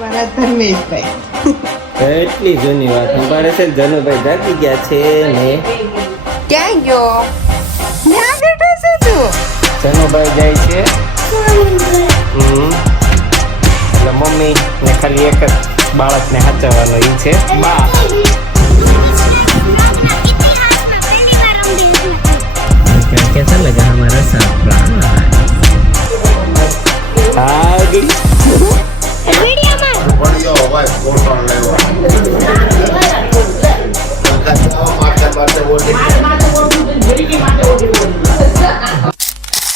અમારા ધર્મેશભાઈ. એટલી જૂની વાત સંભાળે છે. જનુભાઈ જાગી ગયા છે ને ક્યાં ગયો? ક્યાં બેઠો છે તું? જનુભાઈ જાય છે. એટલે મમ્મી ને ખાલી એક જ બાળકને સાચવવાનો ઈ છે બા. कैसा लगा हमारा सरप्राइज? आगे वीडियो में बढ़िया होगा फोटो लेवा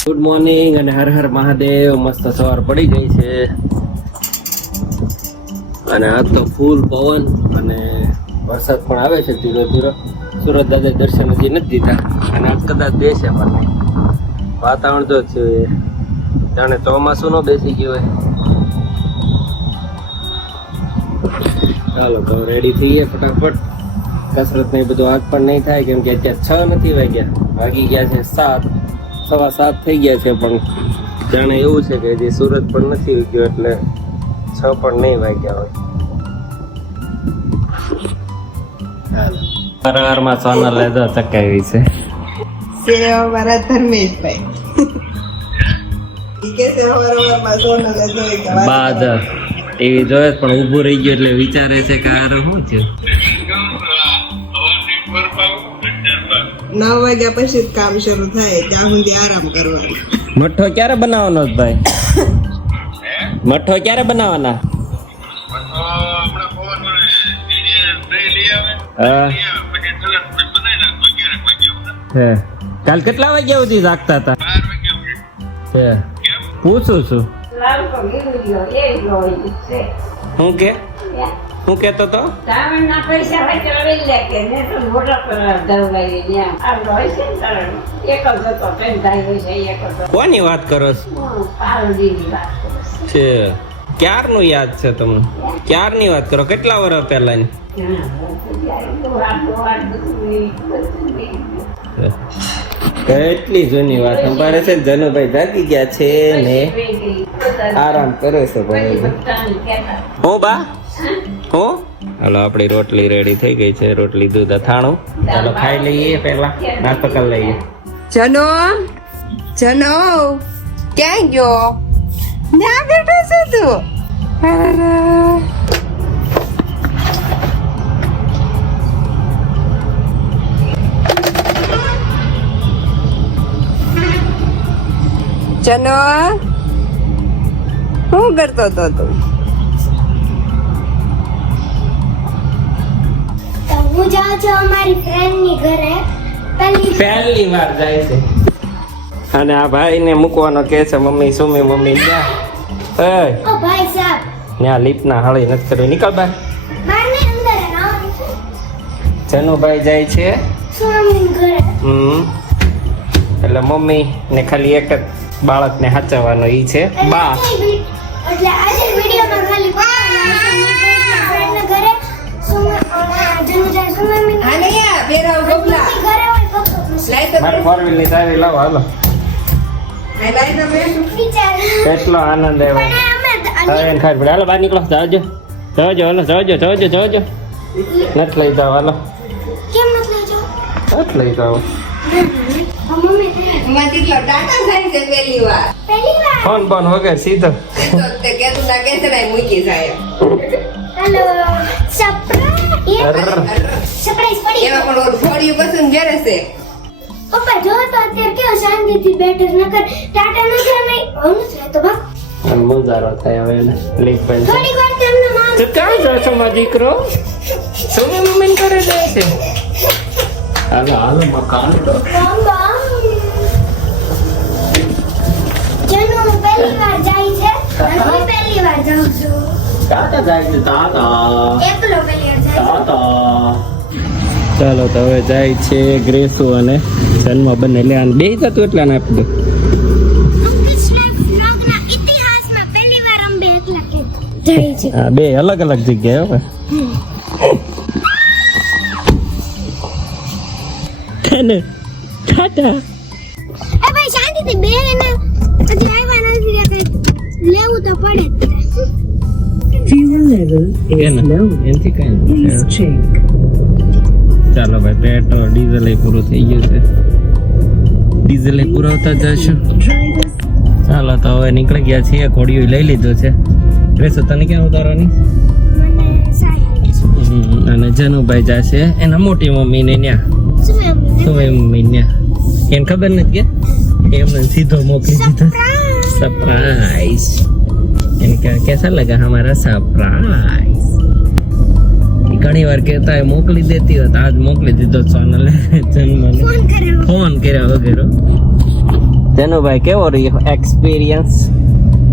ગુડ મોર્નિંગ અને હર હર મહાદેવ. મસ્ત સવાર પડી ગઈ છે અને આજ તો ફૂલ પવન અને વરસાદ પણ આવે છે ધીરે ધીરે. સુરત દાદા દર્શન હજી નથી દીધા અને આજ કદાચ દેશે પણ વાતાવરણ તો છે જાણે ચોમાસું નો બેસી ગયો હોય. ચાલો તો રેડી થઈએ ફટાફટ. કસરત ને બધું આજ પણ નહીં થાય કેમ કે અત્યારે 6 નથી વાગ્યા, વાગી ગયા છે 7, 7:15 થઈ ગયા છે. પણ જાણે એવું છે કે હજી સુરત પણ નથી ગયો એટલે 6 પણ નહીં વાગ્યા હોય. ચાલો પરવારમાં સોનલ લેજો ચકાવી છે અમારા ધર્મેશભાઈ. ઈ કે છે હવારમાં સોનલે જોઈ કે વાત બાદ ટીવી જોયે પણ ઊભું રહી ગયો એટલે વિચારે છે કે આ શું થયું. 9 વાગ્યા પછી જ કામ શરૂ થાય ત્યાં સુધી આરામ કરવાનો. મઠ્ઠો ક્યારે બનાવવાનો છે ભાઈ? મઠ્ઠો ક્યારે બનાવવાના? હા હે કાલ કેટલા વાગ્યા સુધી જાગતા હતા? હે પૂછું છું. હું કેતો તો કોની વાત કરો છે? ક્યારનું યાદ છે તમને? ક્યારની વાત કરો? કેટલા વર્ષ પહેલાની? કેટલી જૂની વાત સંભાળે છે. જનુભાઈ જાગી ગયા છે ને આરામ કરે છે ભાઈ. હું બા હું હાલો આપણી રોટલી રેડી થઈ ગઈ છે. રોટલી દૂધ અથાણું. ચાલો ખાઈ લઈએ, પહેલા નાસ્તો કરી લઈએ. જનો ક્યાં ગયો? ક્યાં બેઠો છે તું? જનો શું કરતો હતો તું? હું જાઉં છું અમારી ફ્રેન્ડ ની ઘરે પહેલી વાર જાય છે અને આ ભાઈ ને મૂકવાનો કે છે. મમ્મી સુમી મમ્મી ઓ ભાઈ સાહેબ ત્યાં લીપના હળી નથી કરવી. નીકળ બહાર. બહાર ને અંદર આવવાનું છે. જનુભાઈ જાય છે સ્વામી ઘરે એટલે મમ્મી ને ખાલી એક જ બાળકને સાચવવાનો ઈ છે બા. એટલે આજે વિડિયોમાં ખાલી ફ્રેન્ડ ના ઘરે સ્વામી આને યા બેરાવ ગોપલા ઘરે હોય ફક્ત લાઈ તો મારી 4 વ્હીલ ની ચાવી લાવો હાલો. લાઈ તો બે વિચાર કેટલો આનંદ આવ્યો. પણ હવે એને ખબર પડે. હાલો બહાર નીકળો. જાવજો હાલો જાવજો નથી લઈ જાવ. હાલો કેમ નથી લેજો નથી લઈ જાવ. મમ્મી માં કેટલો ટાટા થાય છે પહેલી વાર પહેલી વાર ફોન વગર સીધો. તો તે કેતું ના કે છે મૂકી જાય. હેલો સરપ્રાઈઝ પડી એમાં પણ ઓર ફોડિયું કશું ઘરે છે. પપ્પા જો તો અત્યારે કેવો શાંતિથી બેઠો નકર ટાટા નથી નહીં હું નથી રહેતો બા અને મુંજારો થાય હવે એને લીક પણ થોડી વાર તમને નામ તો ક્યાં જાવ છો મારો દીકરો? સુમી મમ્મી કરે જાય છે. હાલો મકાન બાબા જનો પહેલી વાર જાય છે અને હું પહેલી વાર જાઉં છું તાતા જાય છે. તાતા એકલો પહેલી વાર જાય ચાલો તો હવે જાય છે ગ્રેસુ અને જન્મ બંને. એટલે આને બે જતું એટલે આને આપી દો. કૃષ્ણ ઇતિહાસમાં પહેલી વાર અંબે એકલા કે જાય છે હા બે અલગ અલગ જગ્યાએ હવે. તને ટાટા એ ભાઈ શાંતિથી બે ને હજી આવ્યા નથી લેવું તો પડે જ. level is low. એનથી કઈ નથી. Please check. ચાલો ભાઈ પેટ્રોલ ડીઝલ એ પૂરું થઈ ગયું છે. ડીઝલ એ પુરાવતા જશું. Driver ચાલો તો હવે નીકળી ગયા છીએ. ઘોડીઓ લઈ લીધું છે. રેસો તને ક્યાં ઉતારવાની? અને જનુભાઈ જશે એના મોટી મમ્મીને ત્યાં. શું એમ મમ્મી ત્યાં એને ખબર નથી કે એમને સીધો મોકલી દીધો. સરપ્રાઈઝ. એને कैसा लगा हमारा सरप्राइज? ઘણી વાર કહેતા હોય મોકલી દેતી હોત, આજ મોકલી દીધો સોનલે. ફોન કર્યા વગેરે. જનુભાઈ કેવો રહ્યો એક્સપિરિયન્સ?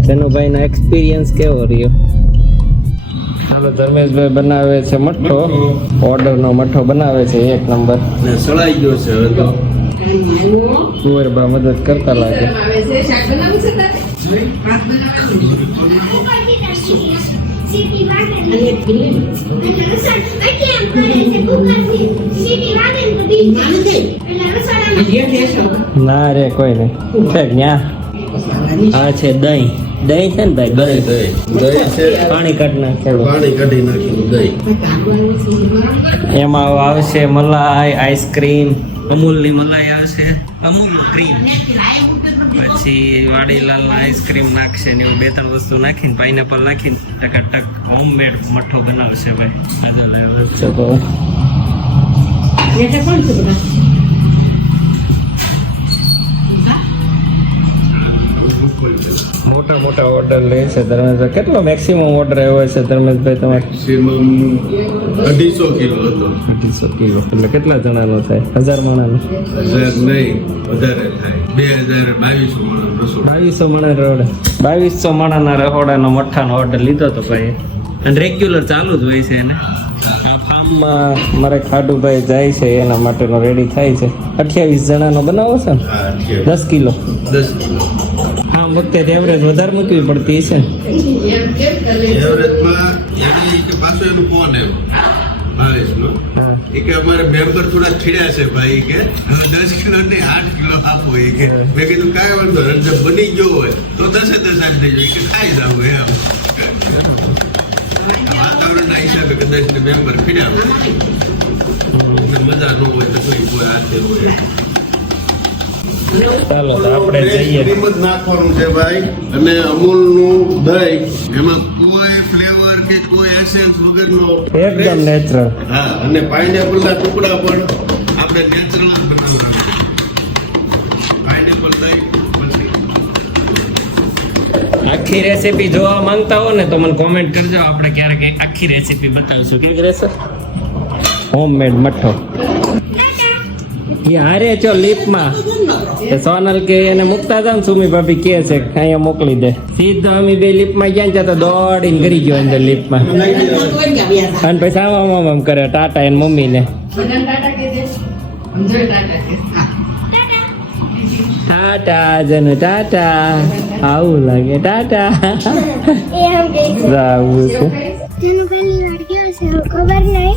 જનુભાઈ નો એક્સપિરિયન્સ કેવો રહ્યો? હાલો ધર્મેશભાઈ બનાવે છે મઠ્ઠો. ઓર્ડર નો મઠ્ઠો બનાવે છે 1 નંબર. સળાઈ ગયો છે હવે તો. કુંવરબા મદદ કરતા લાગે. સીટી વાગે અને રસણ એટલે એમ કરે છે કુકરથી સીટી વાગે ને તો બી એટલે રસણ ના રે કોઈ નહીં છે ન્યા. આ છે દહીં. દહીં છે ને ભાઈ? દહીં છે. પાણી કાઢી નાખેલું. પાણી કાઢી નાખેલું દહીં. એમાં આવશે મલાઈ, આઈસ્ક્રીમ, અમૂલની મલાઈ આવશે, અમૂલ ક્રીમ, પછી વાડીલાલ આઈસ્ક્રીમ નાખશે ને એવું 2-3 વસ્તુ નાખીને પાઇનેપલ નાખીને ટકાટક હોમમેડ મઠ્ઠો બનાવશે ભાઈ. મોટા મોટા ઓર્ડર લે છે ધર્મેશભાઈ. કેટલો મેક્સિમમ ઓર્ડર આવ્યો છે ધર્મેશભાઈ તમારે? મેક્સિમમ 250 કિલો હતો. 250 કિલો એટલે કેટલા જણાનો થાય? 1000 માણાનો? 1000 નહીં, વધારે થાય. 2200 માણસ રસોડા. 2200 માણા રહોડા. 2200 માણાના રહોડાનો મઠ્ઠાનો ઓર્ડર લીધો તો ભાઈ. અને રેગ્યુલર ચાલુ જ હોય છે એને. આ ફાર્મમાં મારે ખાડુભાઈ જાય છે એના માટેનો રેડી થાય છે. 28 જણાનો બનાવો છે ને? હા, 10 કિલો. 10 કિલો. હા વખતે એવરેજ વધારે મૂકવી પડતી છે ને? એવરેજમાં એની કે પાછો એનો ફોન આવ્યો 22 નો. હા. એ કે અમારે મેમ્બર થોડા છીડ્યા છે ભાઈ કે હવે 10 કિલો નહીં 8 કિલો આપો. એ કે મેં કીધું કાંઈ વાંધો નહીં, જો બની ગયો હોય તો 10 આપી દેજો. એ કે ખાઈ જાવ એમ. વાતાવરણના હિસાબે કદાચ મેમ્બર ખીડ્યા હોય ને મજા ન હોય તો કોઈ હાથે હોય. ચાલો તો આપણે જઈએ. ક્રીમ જ નાખવાનું છે ભાઈ. અને અમૂલનું દહીં, એમાં કોઈ ફ્લેવર કે કોઈ એસેન્સ વગરનો એકદમ નેચરલ. હા. અને પાઇનેપલના ટુકડા પણ આપણે નેચરલ જ બનાવવાના. પાઇનેપલ દહીં પછી આખી રેસીપી જોવા માંગતા હો ને તો મને કોમેન્ટ કરજો. આપણે ક્યારેક આખી રેસીપી બતાવીશું. કેવી રહેશે? હોમમેડ મઠ્ઠો. હારે ચો લીપમાં સોનલ કે એને મૂકતા હતા ને સુમી ભાભી કે છે અહીંયા મોકલી દે. સીધો અમે 2 લીપમાં ગયા ને તો દોડીને કરી ગયો અંદર લીપમાં. અને પછી આમ કરે ટાટા એને મમ્મીને. ટાટા જનુ ટાટા. આવું લાગે ટાટા. એ આમ કે આવું છે. તેનું પહેલી વાર કેવું છે ખબર નહીં.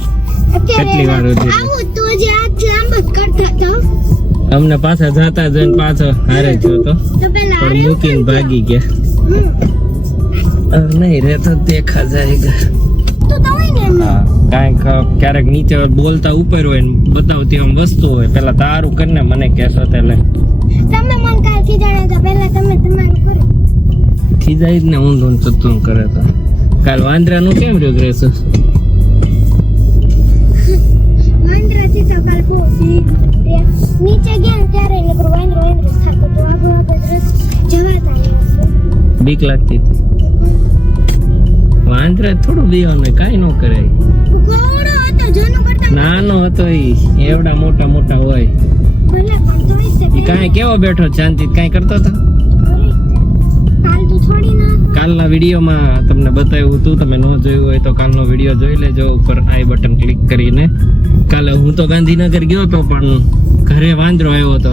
કેટલી વાર હતી? આવું તો જે આજ લાંબો કરતા તો અમને પાછા જતા જઈને પાછો હારે થયો તો પેલા પણ મૂકીને ભાગી ગયા. નહીં રે તો દેખા જાયગા. તો હોય ને એમ. હા કાંઈક ક્યારેક નીચે બોલતા ઉપર હોય ને બતાવતી આમ વસ્તુ હોય પેલા તારું કરીને મને કહેશો એટલે તમે મન કાલ ખીજાણા તો પહેલા તમે તમારું કરો. ખીજાઈ જ ને ઊંધું ચતું કરે તો. કાલ વાંદરાનું કેમ રહ્યું રહેશે? વાંદરાથી તો કાલ બહુ ભીડ હતી. નીચે ગયા ને ત્યારે નકર વાંદરો થાકો તો આગળ રસ જવાતા નહીં. બીક લાગતી હતી. વાંદરા થોડું બીવાનું કાંઈ ન કરે. ઘોડો હતો જોનો કરતા નાનો હતો ઈ એવડા મોટા મોટા હોય. ભલે પણ તોય તે ઈ કાંઈ કેવો બેઠો શાંતિ કાંઈ કરતો હતો? કાલ તો થોડી ના કાલના વિડીયોમાં તમને બતાવ્યું હતું. તમે ન જોયું હોય તો કાલનો વિડીયો જોઈ લેજો. ઉપર આઈ બટન ક્લિક કરીને. કાલે હું તો ગાંધીનગર ગયો હતો પણ ઘરે વાંદરો આવ્યો હતો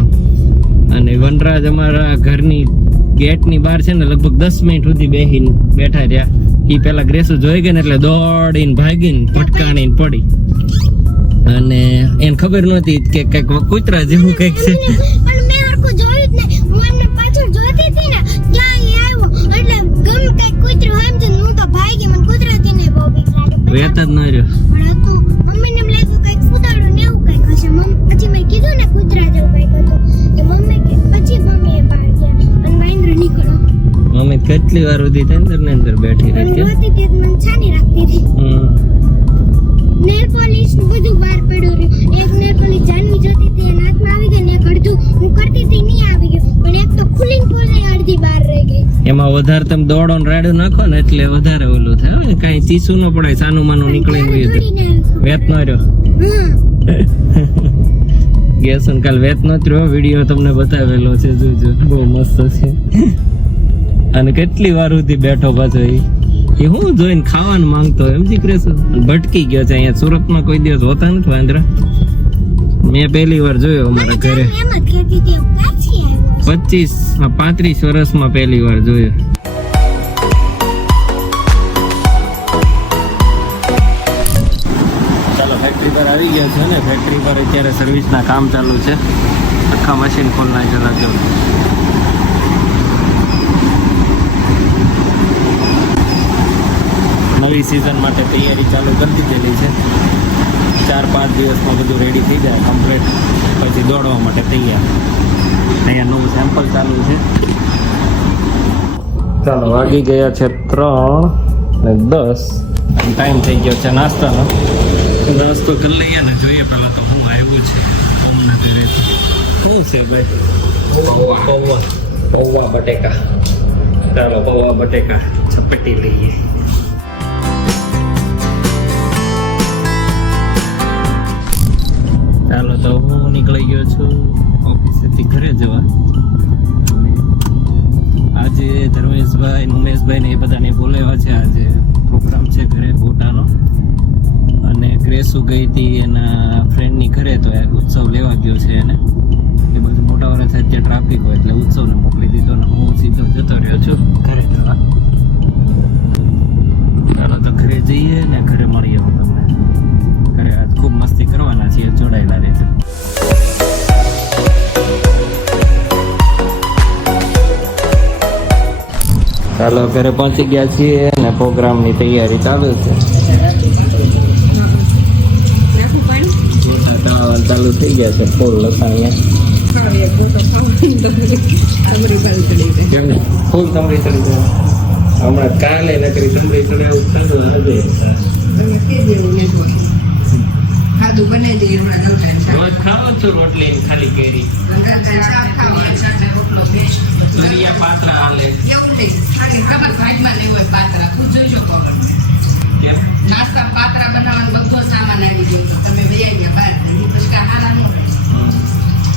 અને વનરાજ અમારા ઘરની ગેટની બહાર છે ને લગભગ 10 મિનિટ સુધી બેહીને બેઠા રહ્યા. એ પેલા ગ્રેસુ જોઈ ગઈ ને એટલે દોડીને ભાગીને પટકાણીને પડી અને એને ખબર નહોતી કે કંઈક કૂતરા જેવું કંઈક છે. પણ મેં હરખું જોયું જ નહીં. હું એમને પાછળ જોતી હતી ને ત્યાં એ આવ્યો એટલે ગમે કંઈક કૂતરું હોય એમ તો હું તો ભાગી મને કૂતરાથી ને બહુ વેત જ ન રહ્યો. પણ હતું મમ્મીને એમ લાગ્યું કંઈક ફૂદાડું ને એવું કંઈક હશે. પછી મેં કીધું ને કૂતરા જેવું કંઈક હતું તો મમ્મી કે પછી મમ્મીએ બહાર ગયા અને મહેન્દ્ર નીકળ્યો. મમ્મી કેટલી વાર સુધી અંદર ને અંદર બેઠી રહી કે હતી તે મને છાની રાખતી હતી. નેલ પોલિશ નું બધું બહાર પડ્યું રહ્યું. એક નેલ પોલિશ જાનવી જોતી હતી એના હાથમાં આવી ગઈ ને એક અડધું હું કરતી હતી નહીં આવી ગયું પણ એક તો ખુલ્લી ખુલ્લી અડધી બહાર રહી ગઈ. એમાં વધારે તમે દોડો ને રાડું નાખો ને એટલે વધારે ઓલું થાય. હવે કઈ ચીસું ન પડાય, સાનું માનું નીકળી ગયું વેત ન રહ્યો. ગેસ કાલ વેત ન રહ્યો. વિડીયો તમને બતાવેલો છે, જોજો બહુ મસ્ત છે. અને કેટલી વાર સુધી બેઠો પાછો એ હું જોઈને ખાવાનું માંગતો એમ દીકરેશું ભટકી ગયો છે. અહીંયા સુરતમાં કોઈ દિવસ હોતા નથી વાંદરા. મેં પહેલી વાર જોયો અમારા ઘરે. એમ જ કહેતી હતી એવું કાચી આવ્યો. 35 વર્ષમાં પહેલી વાર જોયો. ચાલો ફેક્ટરી પર આવી ગયા છે ને. ફેક્ટરી પર અત્યારે સર્વિસના કામ ચાલુ છે. આખા મશીન ખોલના ચલાવજો. નવી સિઝન માટે તૈયારી ચાલુ કરી દીધેલી છે. 4-5 દિવસમાં બધું રેડી થઈ જાય કમ્પ્લીટ, પછી દોડવા માટે તૈયાર. અહીંયા નવું સેમ્પલ ચાલુ છે. ચાલો વાગી ગયા છે 3:10 અને ટાઈમ થઈ ગયો છે નાસ્તાનો. નાસ્તો કરી લઈએ ને જોઈએ પહેલાં તો હું આવ્યું છે ઓમના ઘરે. શું છે ભાઈ? પૌવા બટેકા. ચાલો પૌવા બટેકા ચપટી લઈએ. ચાલો તો હું નીકળી ગયો છું ઓફિસેથી ઘરે જવા. આજે ધર્મેશભાઈ ઉમેશભાઈ ને એ બધાને બોલાવ્યા છે. આજે પ્રોગ્રામ છે ઘરે ગોટાનો. અને ક્રેસુ ગઈ હતી એના ફ્રેન્ડની ઘરે, તો એ ઉત્સવ લેવા ગયો છે એને. એ બધું મોટા વર્ષ અત્યારે ટ્રાફિક હોય એટલે ઉત્સવને મોકલી દીધો ને હું સીધો જતો રહ્યો છું ઘરે જવા. ચાલો તો ઘરે જઈએ ને ઘરે મળીએ હું તમને. ઘરે આજ ખૂબ મસ્તી કરવાના છીએ, જોડાયેલા રહેજો. ચાલો ઘરે પહોંચી ગયા છીએ અને પ્રોગ્રામની તૈયારી ચાલુ છે. ચાલુ થઈ ગયા છે ફૂલ લસાણિયા. ફૂલ તમરી ચડી જાય હમણાં. કાલે નકરી તમરી ચડે એવું થતું આજે ખાધું બનાવી દઈએ હમણાં રોજ ખાવો છો રોટલી ખાલી કેરી? સૂર્યા પાત્રા હાલે એવું નહીં ખબર ભાગમાં લેવું હોય પાત્રા તું જોઈજો ખબર કેમ? નાસ્તા પાત્રા બનાવવાનો બધો સામાન આવી ગયો તો તમે વૈયા ગયા બહાર પછી કા હારા નો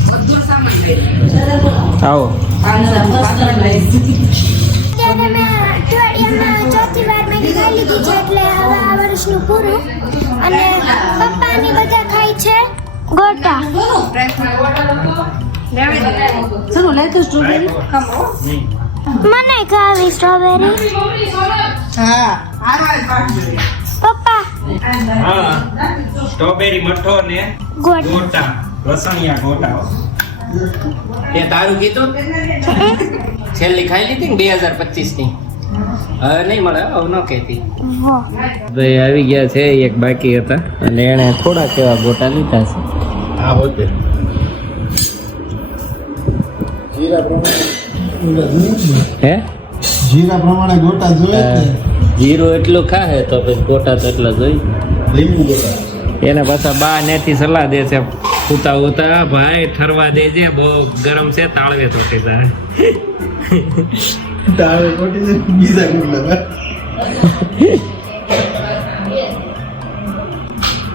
બધો સામાન લઈ આવો. ત્યારે મેં અઠવાડિયામાં ચોથી વાર મેં ખાઈ લીધી છે એટલે હવે આ વર્ષનું પૂરું. અને પપ્પાની બધા ખાય છે ગોટા. મને ખાવી સ્ટ્રોબેરી. પપ્પા હા સ્ટ્રોબેરી મઠો ને ગોટા લસણિયા ગોટા. તે તારું કીધું છેલ્લી ખાઈ લીધી ને 2025 ની. હવે નહીં મળે હવે ન કહેતી. ભાઈ આવી ગયા છે, એક બાકી હતા અને એને થોડાક એવા ગોટા લીધા છે. હા હોતે હે જીરા પ્રમાણે ગોટા જોઈએ. જીરું એટલું ખાહે તો પછી ગોટા તો એટલા જોઈ. લીંબુ ગોટા એને પાછા બા નેથી સલાહ દે છે ઉતા ઉતા ભાઈ ઠરવા દેજે બહુ ગરમ છે તાળવે ચોટી જાય. તાવે ગોટી બીજા ગોટા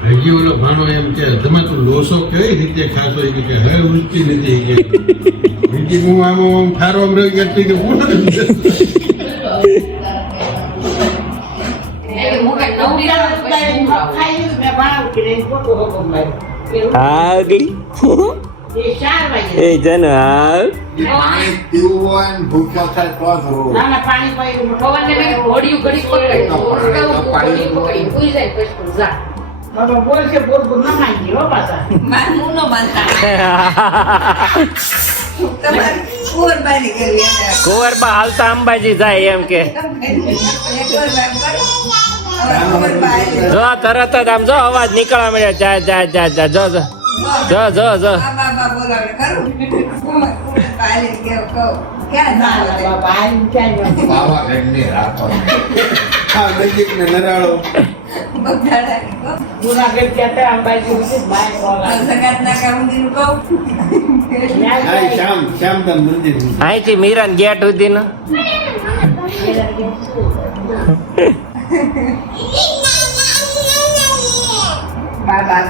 હજી ઓલો ભાણો એમ કે તમે તું લોસો કઈ રીતે ખાશો એ કે હવે ઉલટી નથી કે બીજી હું આમ ઠારો આમ રહી ગઈ કે પૂરો આગળી એ જન આવ પાણી પીવું હોય ને ભૂખ્યો થાય તો જ રોવું. કુંવરબા હાલતા અંબાજી જાય એમ કે જો તરત જ આમ જો અવાજ નીકળવા મળ્યો જા જા જા જા જો જો જો જો જો પાવાગઢની રાતો. હા નજીક ને નરાળો હા શ્યામધામ મંદિર અહીંથી મીરાન ગેટ સુધી નો માનતા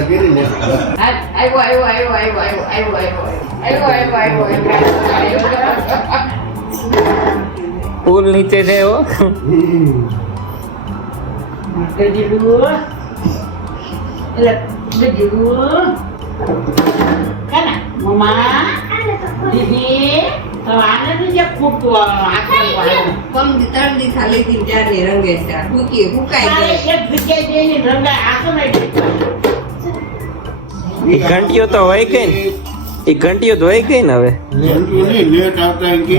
કરી ને પુલ નીચે છે એવો ઘંટીઓ તો હોય ગઈ ને એ ઘંટીઓ તો હોય ગઈ ને હવે લેટ આવતા એમ કે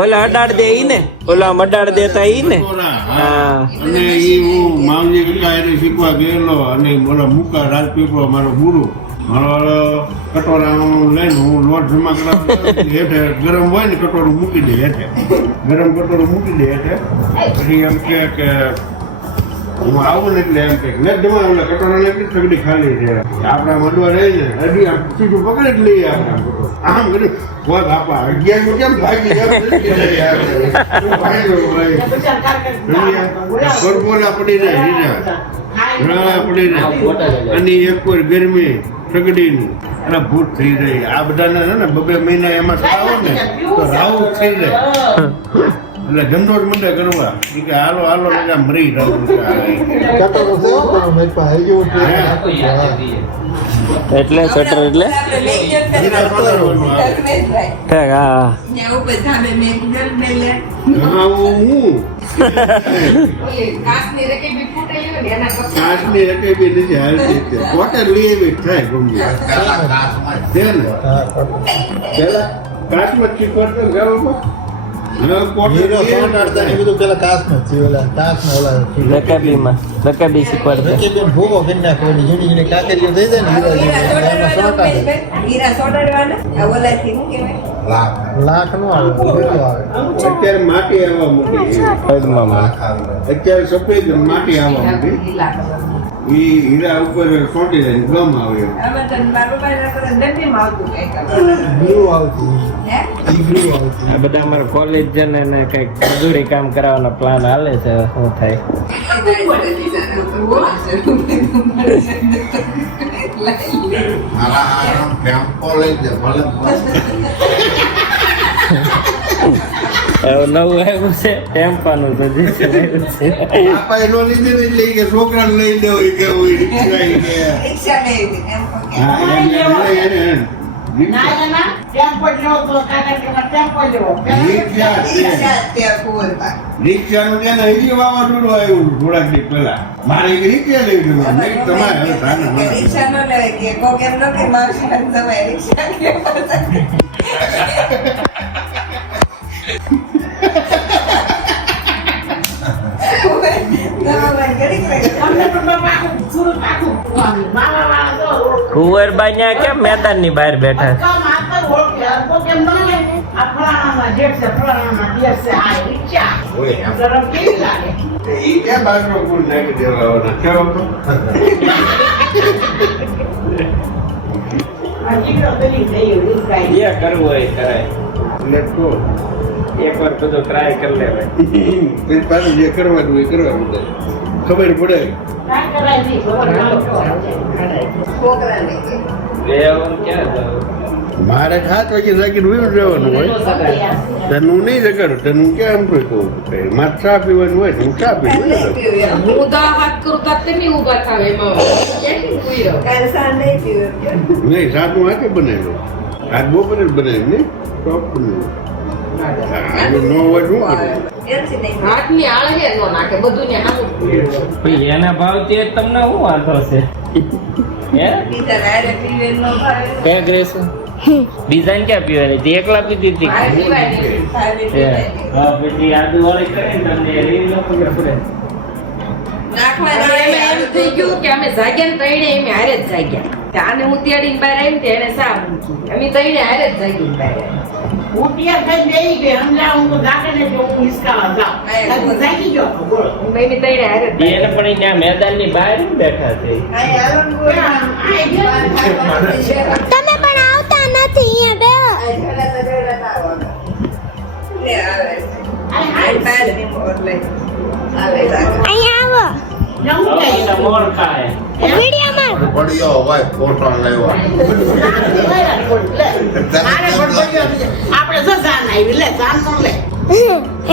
ઓલા અડાડ દે ઈ ને ઓલા અડાડ દેતા ઈ ને હા અને એ હું માવજી કાકા એને શીખવા ગયેલો અને બોલો મુકા રાજપીપળો મારો ગુરુ મારો કટોરા લઈને હું લોટ જમા કરાવતો હેઠે ગરમ હોય ને કટોરું મૂકી દે હેઠે ગરમ કટોરું મૂકી દે હેઠે પછી એમ કે હું આવું ને એટલે એમ કે ને જમા ઓલા કટોરા ને સગડી ખાલી છે આપણા મડવા રહી ને હજી આમ સીધું પકડી જ લઈએ આપણે આમ કરી વાત આપા 11 કેમ ભાગી જાય પડી જાય પડી જાય અને એક વાર ગરમી સગડીની અને ભૂત થઈ જાય આ બધાને છે ને 2 મહિના એમાં ખાવો ને તો રાવું થઈ જાય એટલે ધંધો જ મંડે કરવા કે હાલો હાલો એટલે મરી રહું એટલે શટર એટલે હા કાચની રકેબી નથી હાલતી વોટર લઈ થાય ગમે પેલા કાચમાં ચીકવડતો ગામમાં રકાબી શીખવાડતા અત્યારે માટી આવવા મૂકી અત્યારે સફેદ માટી આવવા મૂકી એ હીરા ઉપર સોટી જાય ગમ આવે આ બધા અમારા કોલેજ જને ને કઈક મજૂરી કામ કરાવવાનો પ્લાન હાલે છે શું થાય નવું આવ્યું છે ટેમ્પાનું તો છોકરાને લઈ દેવું રિક્ષાનું ત્યાં હજી વાવાઝોડું આવ્યું થોડાક દિવસ પહેલા મારે એક રિક્ષા લઈ ગયું કુંવરબાઈ ન્યા કેમ મેદાન ની બહાર બેઠા જે કરવું હોય કરાય એક વાર બધું ટ્રાય કરી લેવાય પાછું જે કરવાનું એ કરવાનું ખબર પડે મારે ખાત વાગે જાગીને ઉયું જવાનું હોય તનું નહીં જગાડું તનું કેમ કોઈ કહું મારે ચા પીવાનું હોય હું ચા પીવું નહીં સાતું હાથે બનાવ્યું આજ બપોરે જ બનાવ્યું નહીં ટોપ બનાવ્યું નો હોય શું કરું એના ભાવ તે તમને શું વાંધો છે ડિઝાઇન ક્યાં પીવાની હતી? એકલા પીધી હતી? મારે પીવાની નથી. મારે પીવાની નથી. હા, પછી આદુ વાળી કરીને તમને રીલ ન ખબર પડે. નાખવા એમ થઈ ગયું કે અમે જાગ્યા ને તઈને એમ હારે જ જાગ્યા. આને હું તેડીને બહાર આવી ને એને સા મૂકી. અમે તઈને હારે જ જાગીને બહાર આવ્યા. હું તૈયાર થઈને બેસી ગઈ. સમજાવ હું તો જાગીને જો હું હિસકાવા જાઉં. એટલે જાગી ગયો તો બોલો. હું બેની તઈને હારે જ એને પણ ત્યાં મેદાનની બહાર જ બેઠા છે. તમે પણ આવતા નથી અહીંયા અહીંયા આવો જવું કઈ મોર ખાય. વિડીયોમાં પડ્યો હોય ફોટો લેવા આપણે તો જાન આવી લે જાન નો લે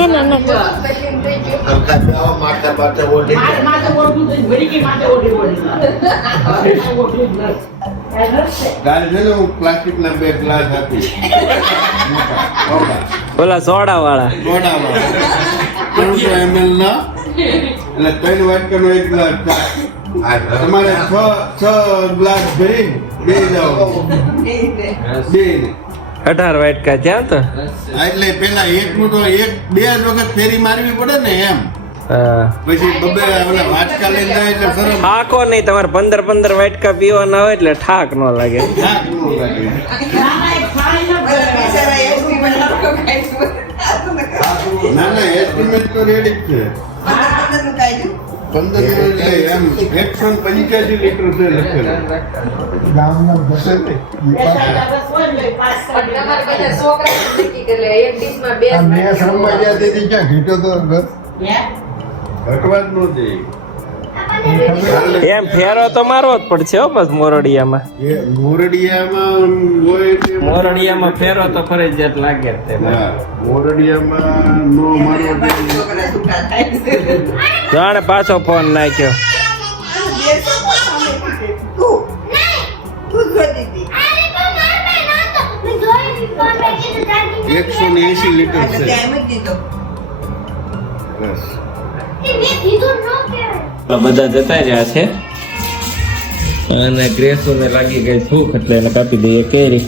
એને ન સરકાર માથા પાસે ઓઢી મારે માથે ઓઢું તો ભરી ગઈ માથે ઓઢી કાલે છે ને હું પ્લાસ્ટિકના 2 ગ્લાસ આપી ઓલા સોડા વાળા. ગોડામાં 300 ml ના એટલે 3 વાટકાનો 1 ગ્લાસ ચા. તમારે 6 ગ્લાસ ભરી બે જાઓ બે 18 વાટકા જ્યાં તો. એટલે પેલા એકનું તો 2 જ વખત ફેરી મારવી પડે ને એમ હા. પછી બબે ઓલા વાટકા લઈને જાય એટલે સરસ થાકો નહીં, તમારે 15 વાટકા પીવાના હોય એટલે થાક ન લાગે. થાક ન લાગે. ના ના એસ્ટિમેટ તો રેડી જ છે 15 એટલે એમ 185 લીટર છે લખેલું. તમારે બધા છોકરા નક્કી કરી લે. એક ડીશમાં બે જ ઘટવા જ ન દે. એમ ફેરો તો મારવો જ પડશે હો. બસ મોરડિયામાં એ મોરડિયામાં હોય તે મોરડિયામાં ફેરો તો ફરજિયાત લાગે જ તે. હા, મોરડિયામાં નો મારવો દે. જાણે પાછો ફોન નાખ્યો. મેં 180 લીટર છે બસ. કીધું ન કહેવાય બધા જતા રહ્યા છે અને ગ્રેસુને લાગી ગઈ ભૂખ એટલે એને કાપી દઈએ કેરી.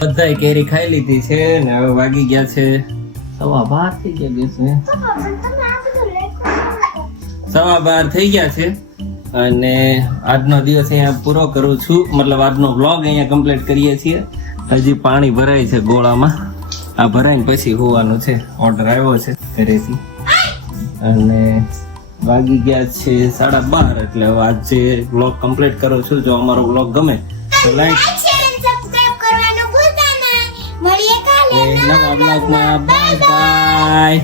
બધાય કેરી ખાઈ લીધી છે ને હવે વાગી ગયા છે 12:30 થઈ ગયા. ગ્રેસુ 12:30 થઈ ગયા છે અને આજનો દિવસ અહીંયા પૂરો કરું છું. મતલબ આજનો વ્લોગ અહીંયા કમ્પ્લીટ કરીએ છીએ. હજી પાણી ભરાય છે ગોળામાં. આ ભરાઈને પછી હોવાનું છે. ઓર્ડર આવ્યો છે ઘરેથી અને વાગી ગયા છે 12:30 એટલે હવે આજે વ્લોગ કમ્પ્લીટ કરું છું. જો અમારો વ્લોગ ગમે તો લાઈક સબસ્ક્રાઇબ કરવાનું ભૂલતા નહીં. મળીએ કાલે નવા વ્લોગમાં. Bye bye.